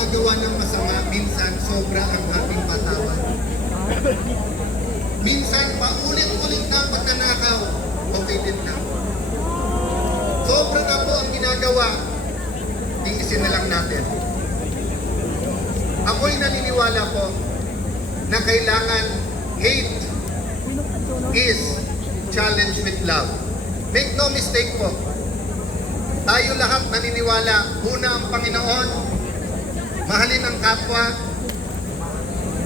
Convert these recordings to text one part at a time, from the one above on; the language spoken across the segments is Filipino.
gumagawa ng masama, minsan sobra ang ating patawad. Minsan paulit-ulit na pagkanakaw, okay din na. Sobra na po ang ginagawa, tiisin na lang natin. Ako'y naniniwala po na kailangan hate is challenged with love. Make no mistake po, tayo lahat naniniwala, una ang Panginoon, mahalin ang kapwa,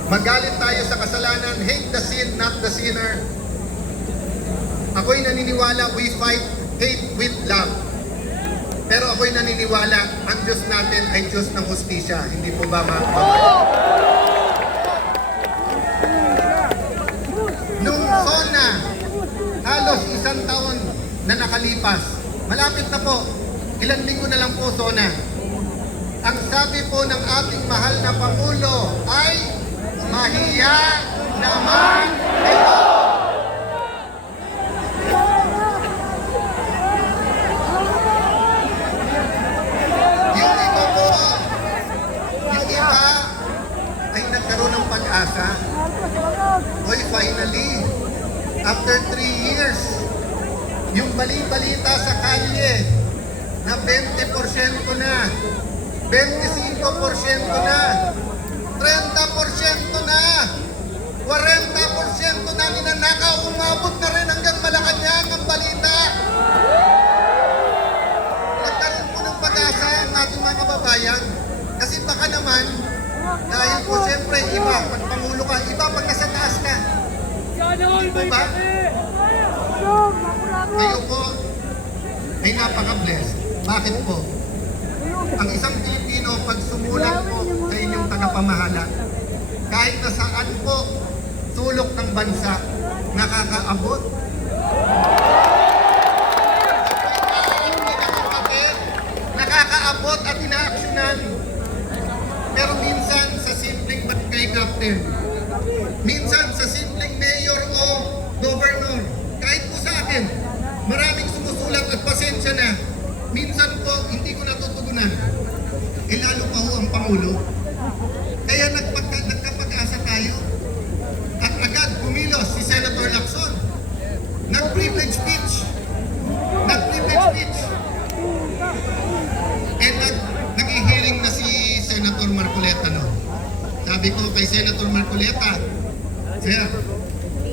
magalit tayo sa kasalanan, hate the sin, not the sinner. Ako'y naniniwala, we fight hate with love. Pero ako'y naniniwala, ang Diyos natin ay Diyos ng hustisya. Hindi po ba mga kababayan? Nung SONA, halos 1 taon na nakalipas, malapit na po, ilang linggo na lang po SONA. Ang sabi po ng ating mahal na Pangulo ay, mahiya naman ito. Yung iba po, yung iba ay nagkaroon ng pag-asa. Hoy, finally, after 3 years, yung bali-balita sa kalye na 20% na, 25% na, 30% na, 40% na ninanakaw, umabot na rin hanggang Malacanang ang balita. Nagkaroon po ng pag-asa ang ating mga kababayan. Kasi baka naman, dahil po siyempre iba, pag Pangulo ka, iba pag nasa taas ka. Hindi po ba? Kayo po ay napaka-blessed. Bakit po? Ang isang Pilipino, pag sumulat po sa inyong tagapamahala, kahit na saan po sulok ng bansa, nakakaabot. Nakakaabot at inaaksyonan. Pero minsan sa simpleng barangay captain, minsan sa simpleng mayor o governor, kahit po sa akin, maraming sumusulat at pasensya na. Minsan po, hindi ko natutugunan. Eh lalo pa ho ang Pangulo. Kaya nagkapag-asa tayo. At agad kumilos si Senator Lacson. Nag-privilege speech. And nag-i-hearing na si Senator Marcoleta, no? Sabi ko kay Senator Marcoleta, Sir,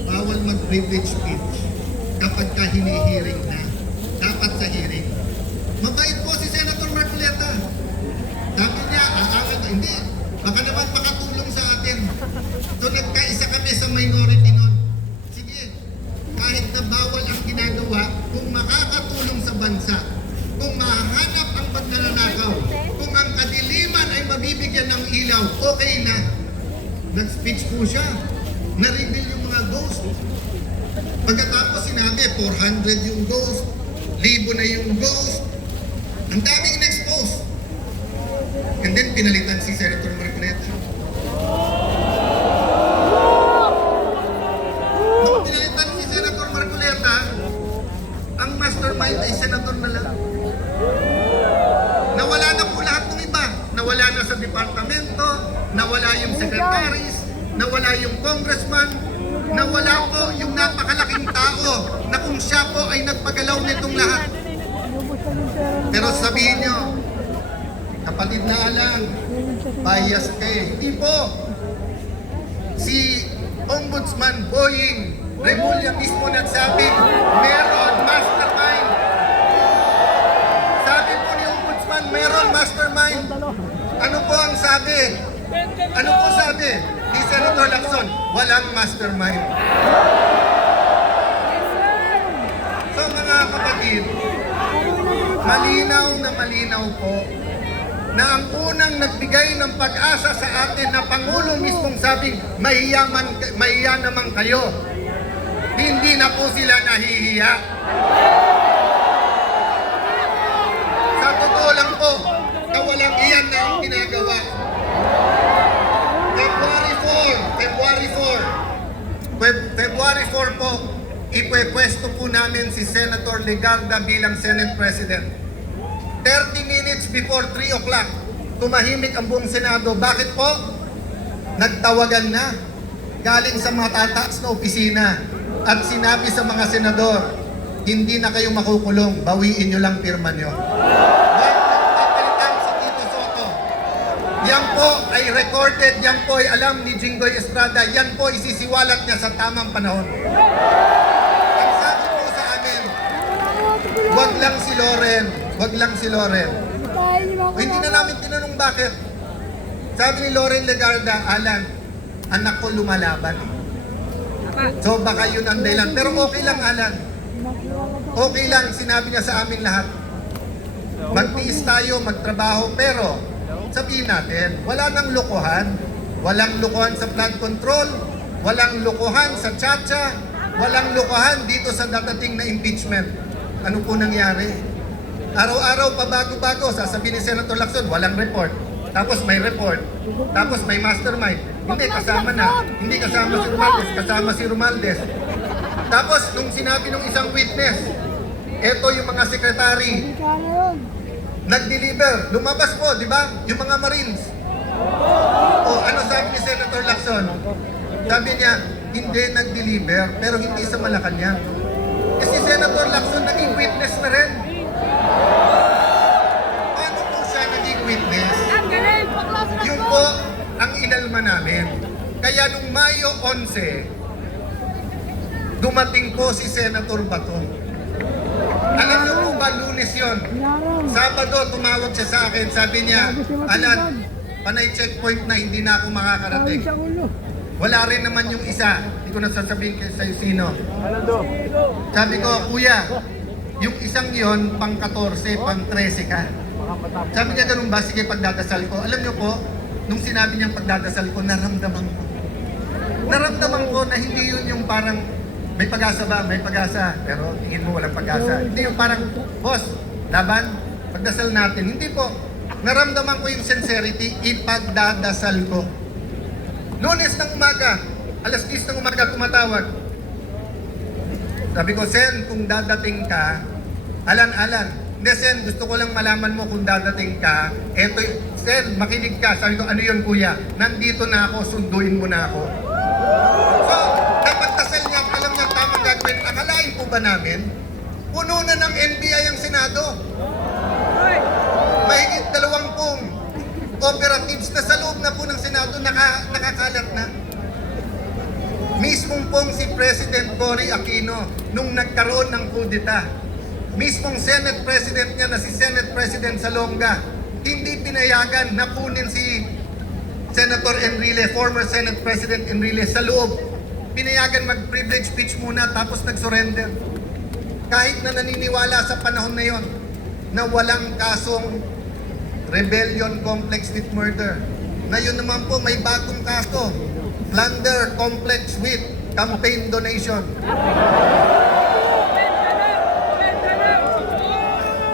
bawal mag-privilege speech kapag ka hini-hearing na. Dapat sa hearing. Mabait po si Senator Marcoleta. Sabi niya, hindi. Baka naman makatulong sa atin. So nagkaisa kami sa minority nun. Sige, kahit na bawal ang ginagawa, kung makakatulong sa bansa, kung mahanap ang pagnanakaw, kung ang kadiliman ay mabibigyan ng ilaw, okay na. Nag-speech po siya. Na-reveal yung mga ghost. Pagkatapos sinabi, 400 yung ghost, 1,000 na yung ghost. Ang daming in-expose. And then pinalitan si Senator Marcoleta. Nung pinalitan si Senator Marcoleta, ang mastermind ay Senator na lang. Nawala na po lahat ng iba. Nawala na sa departamento, nawala yung secretaries, nawala yung congressman, nawala po yung napakalaking tao na kung siya po ay nagpagalaw nitong lahat. Pero sabihin nyo, kapatid na Alang, bias kayo. Hindi po. Si Ombudsman Boying Remulla mismo nagsabing, meron mastermind. Sabi po ni Ombudsman, meron mastermind. Ano po ang sabi? Ano po sabi ni Senator Lacson? Walang mastermind. So mga kapatid, malinaw na malinaw po na ang unang nagbigay ng pag-asa sa atin na Pangulo mismong sabing mahiya naman kayo. Hindi na po sila nahihiya. Sa totoo lang po, na walang iyan na ang ginagawa. February 4 po, ipwepwesto po namin si Senator Legarda bilang Senate President. 30 minutes before 3 o'clock, tumahimik ang buong Senado. Bakit po? Nagtawagan na galing sa mga tataas na opisina at sinabi sa mga senador, hindi na kayo makukulong, bawiin nyo lang pirma nyo. Yan ang papalitan si Tito Soto. Yan po ay recorded, yan po ay alam ni Jinggoy Estrada, yan po isisiwalat niya sa tamang panahon. Ang sabi po sa amin, wag lang si Loren, wag lang si Loren. Hindi na namin tinanong bakit. Sabi ni Loren Legarda, Alan, anak ko lumalaban. So baka yun ang dahilan. Pero okay lang, Alan. Okay lang, sinabi niya sa amin lahat. Magtiis tayo, magtrabaho, pero sabihin natin, wala nang lokohan. Walang lokohan sa flood control, walang lokohan sa tsa-tsa, walang lokohan dito sa dadating na impeachment. Ano po nangyari? Araw-araw pa bago-bago, sasabihin ni Senator Lacson, walang report. Tapos may report. Tapos may mastermind. Hindi, kasama na. Hindi kasama si Romualdez, kasama si Romualdez. Tapos, nung sinabi ng isang witness, eto yung mga sekretary, nag-deliver. Lumabas po, di ba? Yung mga Marines. O, ano sabi ni Senator Lacson? Sabi niya, hindi nag-deliver, pero hindi sa Malacanang. Kasi Senator Lacson naging witness na rin. Paano po siya naging witness? Yun po ang inalma namin. Kaya nung Mayo 11, dumating po si Senator Bato. Alam niyo po ba, Lunes yun? Sabado, tumawag siya sa akin. Sabi niya, Alan, panay checkpoint na hindi na ako makakarating. Wala rin naman yung isa. Hindi ko nasasabihin kayo sa'yo sino. Sabi ko, kuya, yung isang yon pang 14, pang 13 ka. Sabi niya, ganun ba? Sige, pagdadasal ko. Alam niyo po, nung sinabi niyang pagdadasal ko, naramdaman ko. Naramdaman ko na hindi yun yung parang, may pag-asa ba? May pag-asa. Pero tingin mo walang pag-asa. Hindi yung parang, boss, laban, pagdasal natin. Hindi po. Naramdaman ko yung sincerity, ipagdadasal ko. Lunes ng umaga, alas 10 ng umaga, tumatawag. Sabi ko, Sen, kung dadating ka, Alan, hindi, Sen, gusto ko lang malaman mo kung dadating ka. Eto, Sen, makinig ka. Sabi ko, ano yun, kuya? Nandito na ako, sunduin mo na ako. So, napagdasal niya, alam niya tamang gagawin. Akalain po ba namin? Puno na ng NBI ang Senado. Mahigit 20 operatives na sa loob na po ng Senado nakakalat na. Mismong pong si President Cory Aquino nung nagkaroon ng kudeta. Mismong Senate President niya na si Senate President Salonga, hindi pinayagan na kunin si Senator Enrile, former Senate President Enrile sa loob. Pinayagan mag-privilege speech muna tapos nag-surrender. Kahit na naniniwala sa panahon na yon na walang kasong rebellion complex with murder. Ngayon naman po may bagong kaso, plunder complex with campaign donation.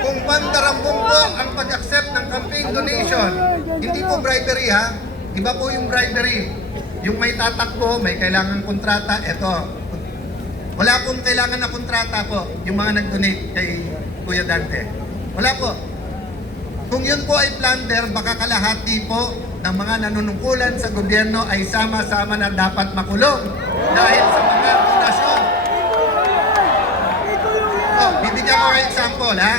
Kung pandarambong po ang pag-accept ng campaign donation, hindi po bribery ha, iba po yung bribery. Yung may tatakbo, may kailangan kontrata, eto. Wala pong kailangan na kontrata po, yung mga nag-donate kay Kuya Dante. Wala po. Kung yun po ay plunder, baka kalahati po ng mga nanunungkulan sa gobyerno ay sama-sama na dapat makulong dahil sa mga donasyon. Oh, bibigyan ko kayo example, ha?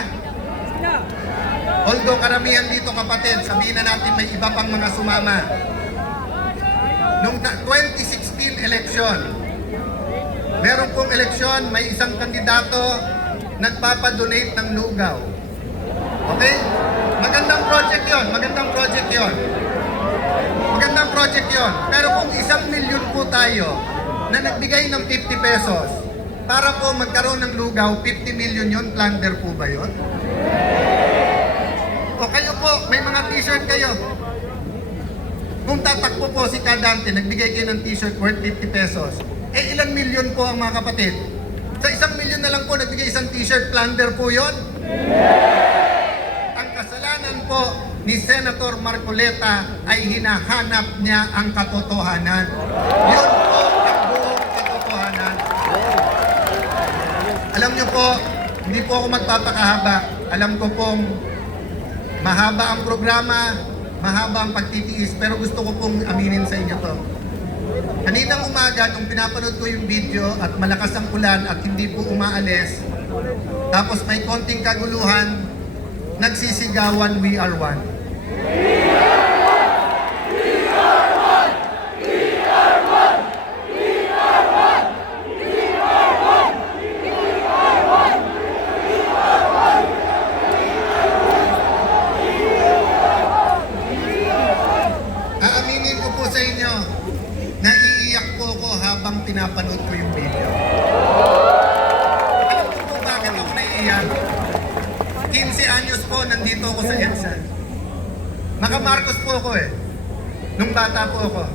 Although karamihan dito, kapatid, sabihin na natin may iba pang mga sumama. Noong 2016 election, meron pong eleksyon, may isang kandidato nagpapadonate ng lugaw. Okay? Magandang project yon, magandang project yon. Magandang project yon. Pero kung 1 milyon po tayo na nagbigay ng 50 pesos para po magkaroon ng lugaw, 50 million yon, plunder po ba yon? O kayo po, may mga t-shirt kayo. Kung tatakbo po si Kadante, nagbigay kayo ng t-shirt worth 50 pesos, eh ilang milyon po ang mga kapatid? Sa 1 milyon na lang po nagbigay isang t-shirt, plunder po yon? Ang kasalanan po ni Senator Marcoleta ay hinahanap niya ang katotohanan. Yun po ang buong katotohanan. Alam niyo po, hindi po ako magpapakahaba. Alam ko pong mahaba ang programa, mahaba ang pagtitiis, pero gusto ko pong aminin sa inyo to. Kaninang umaga, nung pinapanood ko yung video at malakas ang ulan at hindi po umaalis, tapos may konting kaguluhan, nagsisigawan, "We are one." Aaminin ko po sa inyo, naiiyak po ako habang pinapanood ko yung video. Alam ko po bakit ako naiiyak. 15 anyos po, nandito ako sa EDSA. Naka-Marcos po ako eh. Nung bata po ako.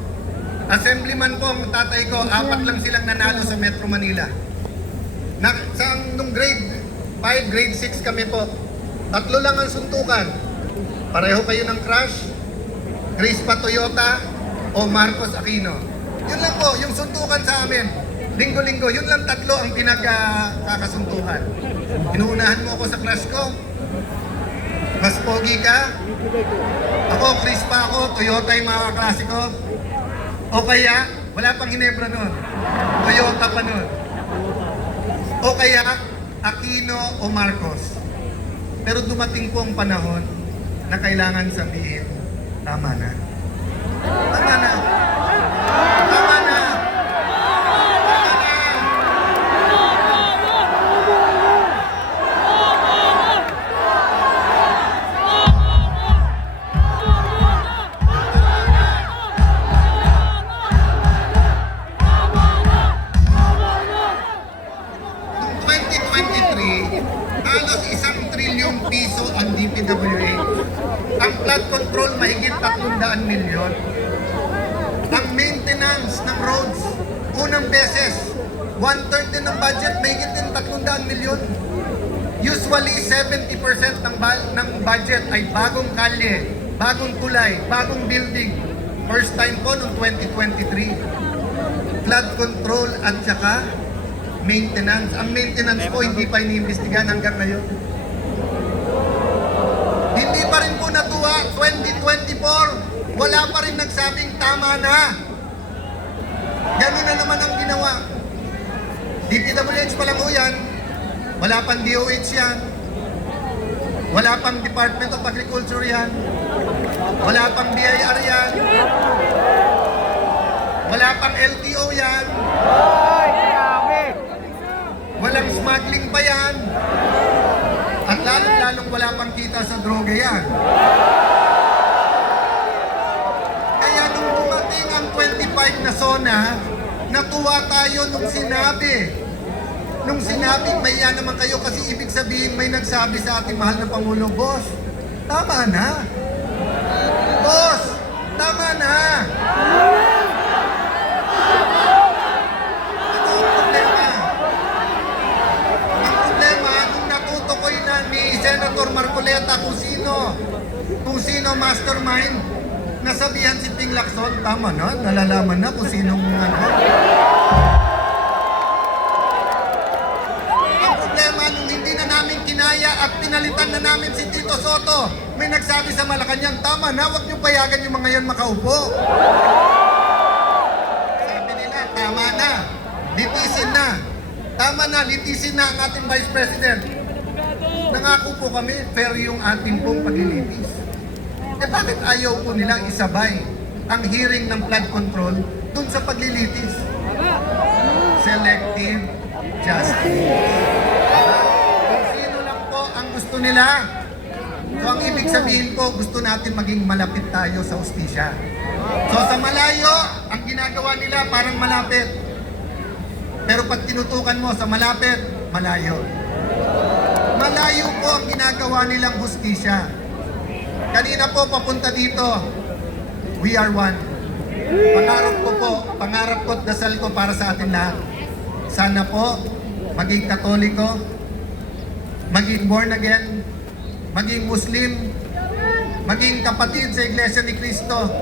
Assemblyman po ang tatay ko, 4 lang silang nanalo sa Metro Manila. Nung grade 5, grade 6 kami po. 3 lang ang suntukan. Pareho kayo ng crush, Crispa Toyota o Marcos Aquino. Yun lang po, yung suntukan sa amin. Linggo-linggo, yun lang 3 ang pinagkakasuntukan. Inuunahan mo ako sa crush ko. Mas pogi ka. Ako, Crispa ako, Toyota yung mga kaklase ko. O kaya, wala pang Ginebra nun. Toyota pa nun. O kaya, Aquino o Marcos. Pero dumating po ang panahon na kailangan sabihin, tama na. Tama na. Tama na. Tama na. Noong 2023, halos 1 trilyong piso ang DPWH. Ang flood control mahigit 300 milyon. Ang maintenance ng roads, unang beses, 1/3 din ng budget, mahigit din 300 milyon. Usually, 70% ng budget ay bagong kalye, bagong tulay, bagong building. First time po noong 2023. Flood control at saka maintenance. Ang maintenance po hindi pa iniimbestigahan hanggang ngayon. Hindi pa rin po natuwa, 2024, wala pa rin nagsabing tama na. Ganun na naman ang ginawa. DPWH pa lang ho yan, wala pang DOH yan, wala pang Department of Agriculture yan, wala pang BIR yan, wala pang LTO yan, walang smuggling pa yan, at lalong wala pang kita sa droga yan. Kaya nung dumating ang 25 na zona, natuwa tayo nung sinabi, may yan naman kayo kasi ibig sabihin may nagsabi sa ating mahal na Pangulo, "Boss, tama na. Boss, tama na." Ano ang problema? Ang problema, nung natutukoy na ni Senator Marcoleta kung sino mastermind, nasabihan si Ping Lacson, tama na, nalalaman na kung sinong ano. Ang problema, nung hindi na namin kinaya at pinalitan na namin si Tito Soto, may nagsabi sa Malacanang, tama na, huwag niyo payagan yung mga yan makaupo. Sabi nila, tama na, litisin na. Tama na, litisin na ang ating Vice President. Nangako po kami, fair yung ating pong paglilitis. Eh bakit ayaw po nila isabay ang hearing ng flood control dun sa paglilitis? Selective justice. Kung sino lang po ang gusto nila. So ang ibig sabihin po, gusto natin maging malapit tayo sa hustisya. So sa malayo, ang ginagawa nila parang malapit. Pero pag tinutukan mo sa malapit, malayo. Malayo po ang ginagawa nilang hustisya. Kanina po papunta dito, we are one. Pangarap ko at dasal ko para sa atin lahat. Sana po, maging Katoliko, maging born again, maging Muslim, maging kapatid sa Iglesia ni Cristo,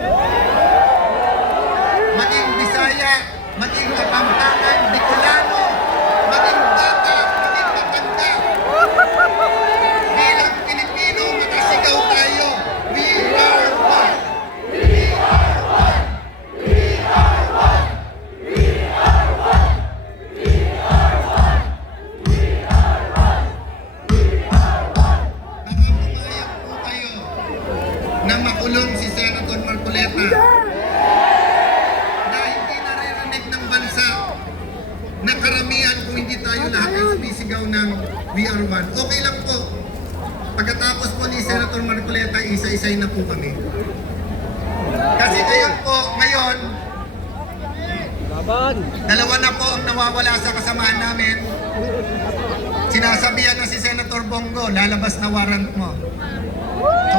maging Bisaya, maging Kapampangan, Bicolano, maging bata, maging matanda. Bilang Pilipino, makasigaw tayo. We are one. We are one. Okay lang po. Pagkatapos po ni Senator Marcoleta, isa-isay na po kami. Kasi ngayon, dalawa na po ang nawawala sa kasamahan namin. Sinasabihan na si Senator Bongo, lalabas na warrant mo. So,